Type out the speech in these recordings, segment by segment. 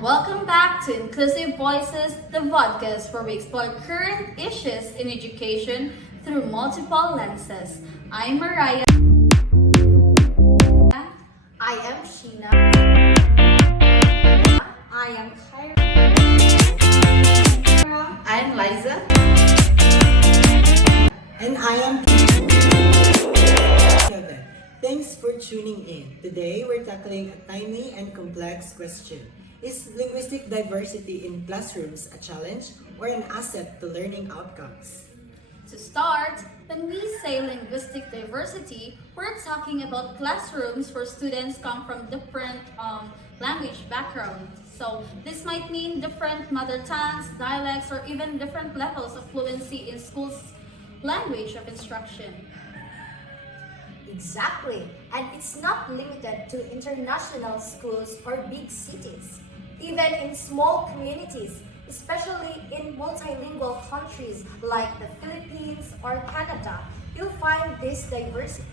Welcome back to Inclusive Voices, the podcast where we explore current issues in education through multiple lenses. I'm Mariah. I am Sheena. I am Kyra. I'm Liza. And I am Kevin. Thanks for tuning in. Today, we're tackling a tiny and complex question. Is linguistic diversity in classrooms a challenge or an asset to learning outcomes? To start, when we say linguistic diversity, we're talking about classrooms where students come from different language backgrounds. So this might mean different mother tongues, dialects, or even different levels of fluency in school's language of instruction. Exactly. And it's not limited to international schools or big cities. Even in small communities, especially in multilingual countries like the Philippines or Canada, you'll find this diversity.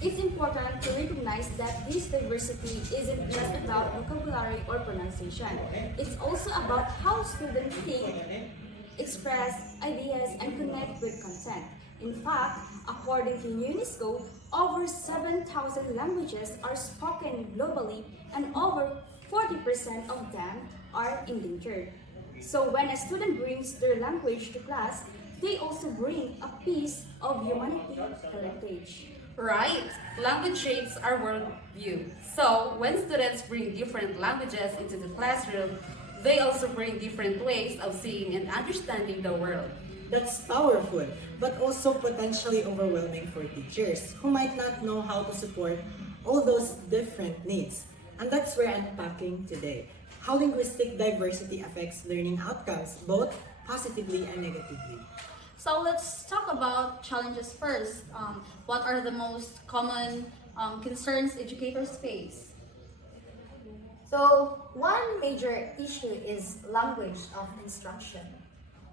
It's important to recognize that this diversity isn't just about vocabulary or pronunciation. It's also about how students think, express ideas, and connect with content. In fact, according to UNESCO, over 7,000 languages are spoken globally and over 40% of them are endangered. So when a student brings their language to class, they also bring a piece of humanity heritage. Right. Language shapes our worldview. So when students bring different languages into the classroom, they also bring different ways of seeing and understanding the world. That's powerful, but also potentially overwhelming for teachers who might not know how to support all those different needs. And that's where I'm unpacking today. How linguistic diversity affects learning outcomes, both positively and negatively. So let's talk about challenges first. What are the most common concerns educators face? So, one major issue is language of instruction.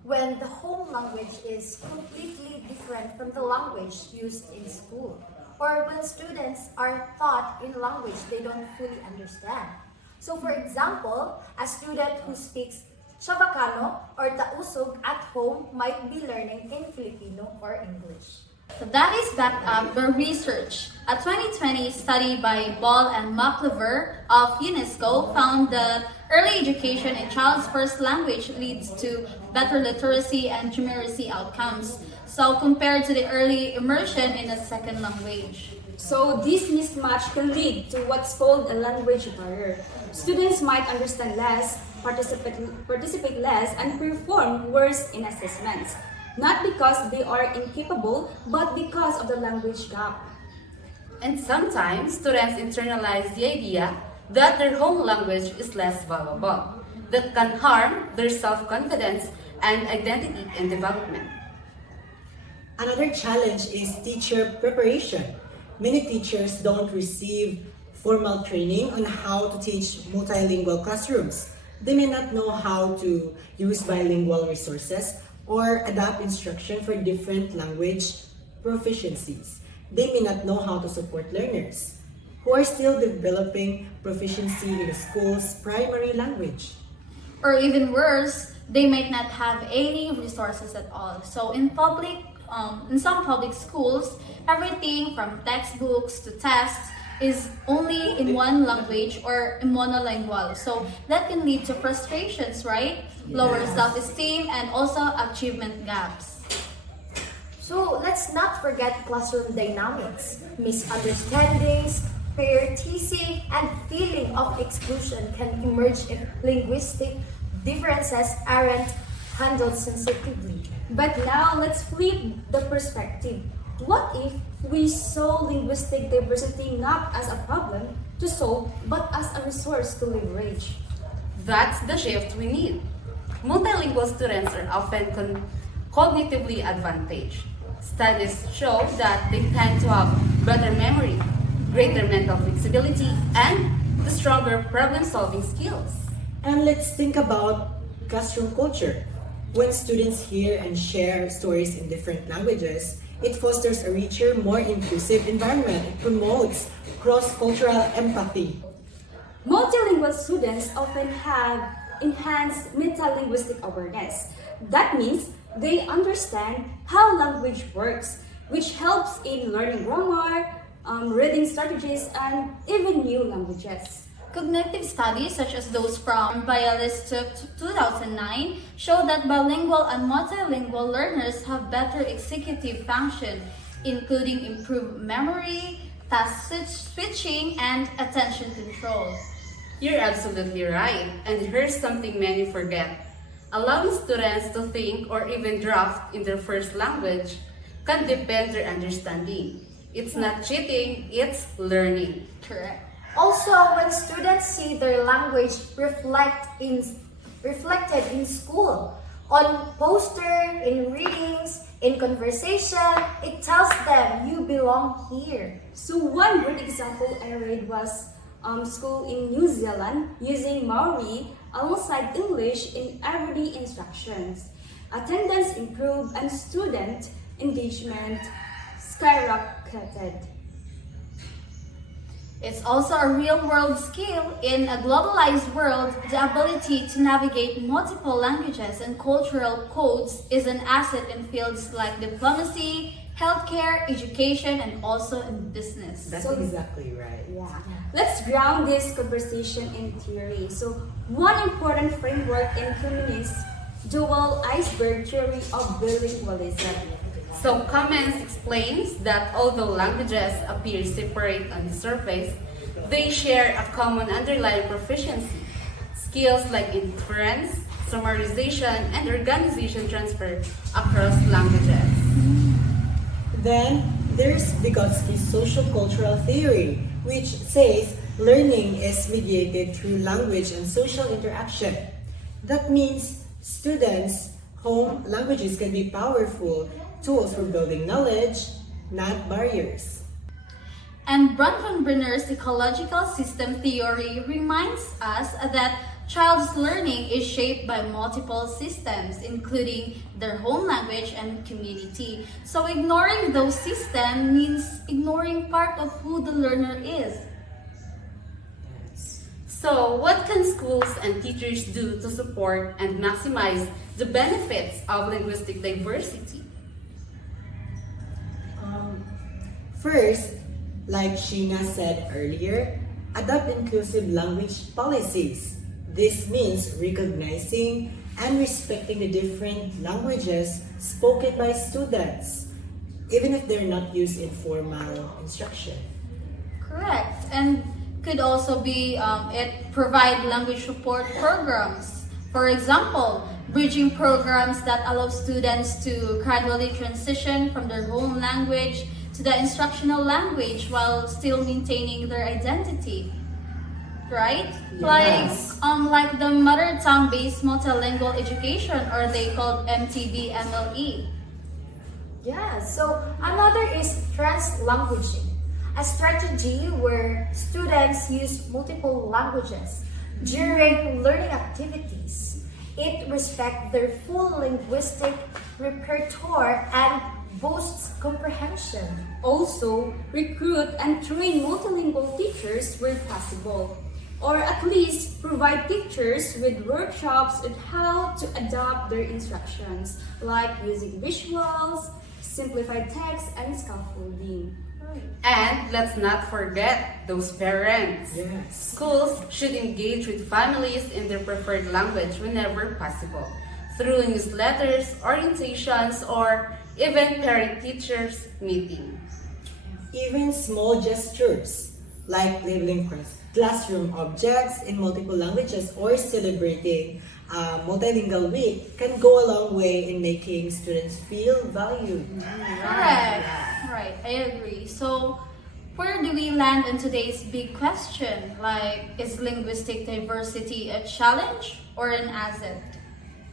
When the home language is completely different from the language used in school, or when students are taught in language they don't fully understand. So for example, a student who speaks Chavacano or Tausug at home might be learning in Filipino or English. That is backed up by research. A 2020 study by Ball and McLever of UNESCO found that early education in child's first language leads to better literacy and numeracy outcomes. So compared to the early immersion in a second language. So this mismatch can lead to what's called a language barrier. Students might understand less, participate less, and perform worse in assessments. Not because they are incapable, but because of the language gap. And sometimes students internalize the idea that their home language is less valuable, that can harm their self-confidence and identity and development. Another challenge is teacher preparation. Many teachers don't receive formal training on how to teach multilingual classrooms. They may not know how to use bilingual resources or adapt instruction for different language proficiencies. They may not know how to support learners who are still developing proficiency in the school's primary language. Or even worse, they might not have any resources at all. So in some public schools, everything from textbooks to tests is only in one language or monolingual. So that can lead to frustrations, right? Lower self-esteem and also achievement gaps. So let's not forget classroom dynamics. Misunderstandings, peer teasing, and feeling of exclusion can emerge if linguistic differences aren't handled sensitively. But now let's flip the perspective. What if we saw linguistic diversity not as a problem to solve, but as a resource to leverage? That's the shift we need. Multilingual students are often cognitively advantaged. Studies show that they tend to have better memory, greater mental flexibility, and the stronger problem-solving skills. And let's think about classroom culture. When students hear and share stories in different languages, it fosters a richer, more inclusive environment. It promotes cross-cultural empathy. Multilingual students often have enhanced metalinguistic awareness. That means they understand how language works, which helps in learning grammar, reading strategies, and even new languages. Cognitive studies, such as those from Bialystok 2009, show that bilingual and multilingual learners have better executive function, including improved memory, task switching, and attention control. You're absolutely right. And here's something many forget. Allowing students to think or even draft in their first language can deepen their understanding. It's not cheating, it's learning. Correct. Also, when students see their language reflected in school, on poster, in readings, in conversation, it tells them you belong here. So one great example I read was school in New Zealand using Maori alongside English in everyday instructions. Attendance improved and student engagement skyrocketed. It's also a real-world skill. In a globalized world, the ability to navigate multiple languages and cultural codes is an asset in fields like diplomacy, healthcare, education, and also in business. That's So- exactly right. Yeah. Let's ground this conversation in theory. So, one important framework in feminist dual iceberg theory of bilingualism. So Cummins explains that although languages appear separate on the surface, they share a common underlying proficiency. Skills like inference, summarization, and organization transfer across languages. Then there's Vygotsky's social cultural theory, which says learning is mediated through language and social interaction. That means students' home languages can be powerful tools for building knowledge, not barriers. And Bronfenbrenner's ecological system theory reminds us that child's learning is shaped by multiple systems, including their home language and community. So ignoring those systems means ignoring part of who the learner is. So what can schools and teachers do to support and maximize the benefits of linguistic diversity? First, like Sheena said earlier, adopt inclusive language policies. This means recognizing and respecting the different languages spoken by students, even if they're not used in formal instruction. Correct. And could also be it provide language support programs. For example, bridging programs that allow students to gradually transition from their home language to the instructional language while still maintaining their identity. Right? Yes. Like the mother tongue based multilingual education, or they called MTB MLE. Yeah, so another is translanguaging, a strategy where students use multiple languages during learning activities. It respects their full linguistic repertoire and boosts comprehension. Also, recruit and train multilingual teachers where possible, or at least provide teachers with workshops on how to adapt their instructions, like using visuals, simplified text, and scaffolding. And let's not forget those parents. Yes. Schools should engage with families in their preferred language whenever possible, through newsletters, orientations, or even parent-teachers meeting. Even small gestures, like labeling classroom objects in multiple languages or celebrating multilingual week, can go a long way in making students feel valued. Correct. Right, I agree. So, where do we land in today's big question? Like, is linguistic diversity a challenge or an asset?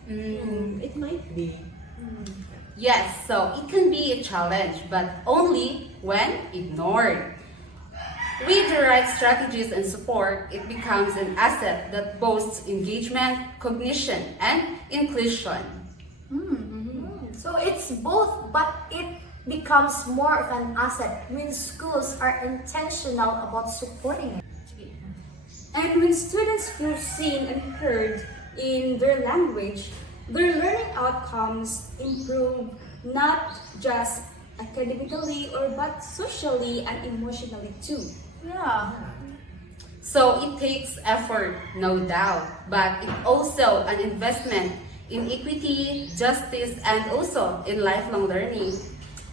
It might be. Yes, so it can be a challenge, but only when ignored. With the right strategies and support, it becomes an asset that boasts engagement, cognition, and inclusion. So it's both, but it becomes more of an asset when schools are intentional about supporting it. And when students feel seen and heard in their language, their learning outcomes improve not just academically or but socially and emotionally too. Yeah. So it takes effort, no doubt, but it's also an investment in equity, justice, and also in lifelong learning.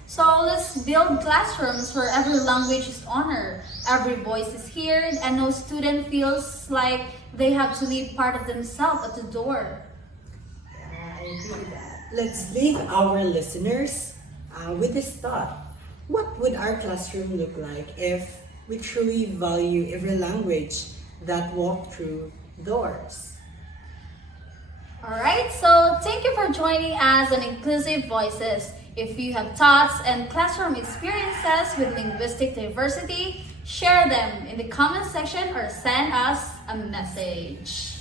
So let's build classrooms where every language is honored, every voice is heard, and no student feels like they have to leave part of themselves at the door. I agree with that. Let's leave our listeners with this thought. What would our classroom look like if we truly value every language that walk through doors? Alright, so thank you for joining us on Inclusive Voices. If you have thoughts and classroom experiences with linguistic diversity, share them in the comment section or send us a message.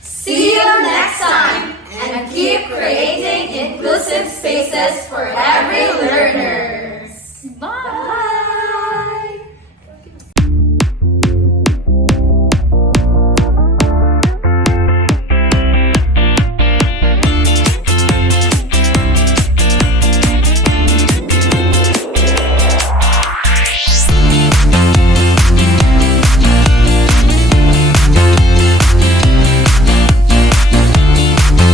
See you next time and keep creating inclusive spaces for every learner.